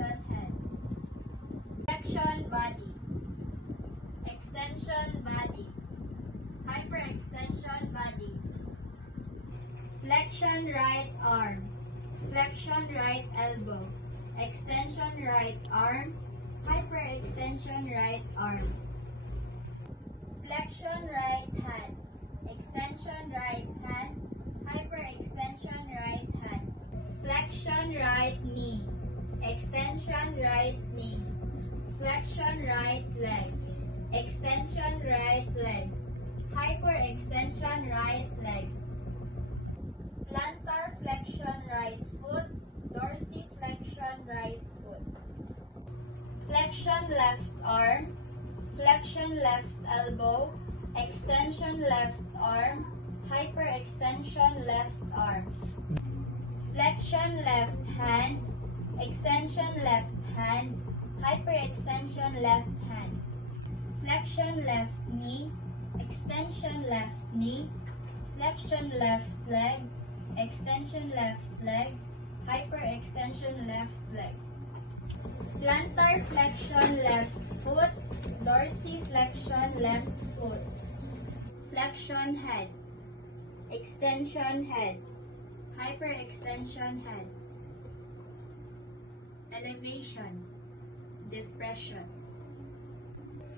extension head. Flexion body. Extension body. Hyperextension body. Flexion right arm. Flexion right elbow. Extension right arm. Hyperextension right arm. Flexion right hand. Extension right hand. Hyperextension right hand. Flexion right knee. Extension right knee. Flexion right leg. Extension right leg. Hyperextension right leg. Plantar flexion right foot. Dorsiflexion right foot. Flexion left arm. Flexion left elbow. Extension left arm. Hyperextension left arm. Flexion left hand. Extension left hand. Hyperextension left hand. Flexion left knee. Extension left knee. Flexion left leg. Extension left leg. Hyperextension left leg. Plantar flexion left foot. Dorsiflexion left foot. Flexion head. Extension head. Hyperextension head. Elevation. Depression.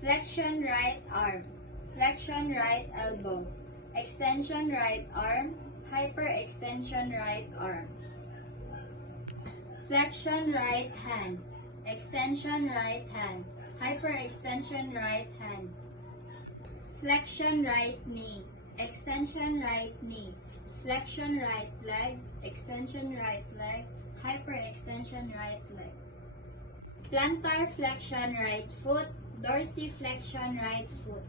Flexion right arm. Flexion right elbow. Extension right arm. Hyperextension right arm. Flexion right hand. Extension right hand. Hyperextension right hand. Flexion right knee. Extension right knee. Flexion right leg. Extension right leg. Hyperextension right leg. Plantar flexion right foot. Dorsiflexion right foot.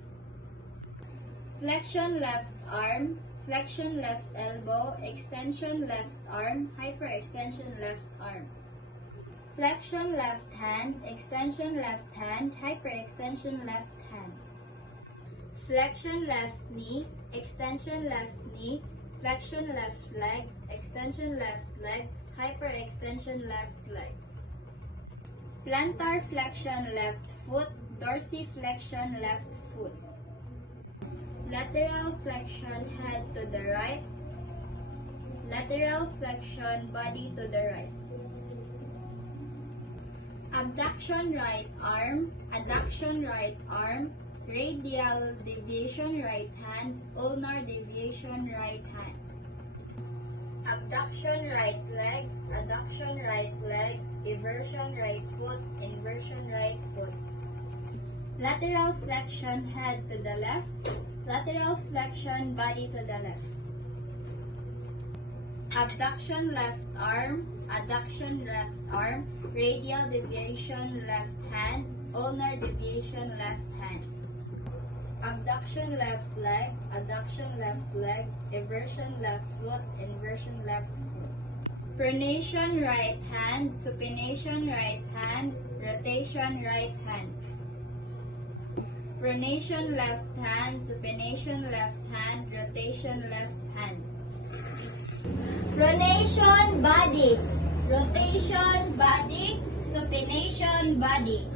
Flexion left arm. Flexion left elbow. Extension left arm. Hyperextension left arm. Flexion left hand. Extension left hand. Hyperextension left hand. Flexion left knee. Extension left knee. Flexion left leg. Extension left leg. Hyperextension left leg. Plantar flexion left foot. Dorsiflexion left foot. Lateral flexion head to the right. Lateral flexion body to the right. Abduction right arm. Adduction right arm. Radial deviation right hand. Ulnar deviation right hand. Abduction right leg. Adduction right leg. Eversion right foot. Inversion right foot. Lateral flexion head to the left. Lateral flexion body to the left. Abduction left arm. Adduction left arm. Radial deviation left hand. Ulnar deviation left hand. Abduction left leg. Adduction left leg. Eversion left foot. Inversion left foot. Pronation right hand. Supination right hand. Rotation right hand. Pronation left hand. Supination left hand. Rotation left hand. Pronation body. Rotation body. Supination body.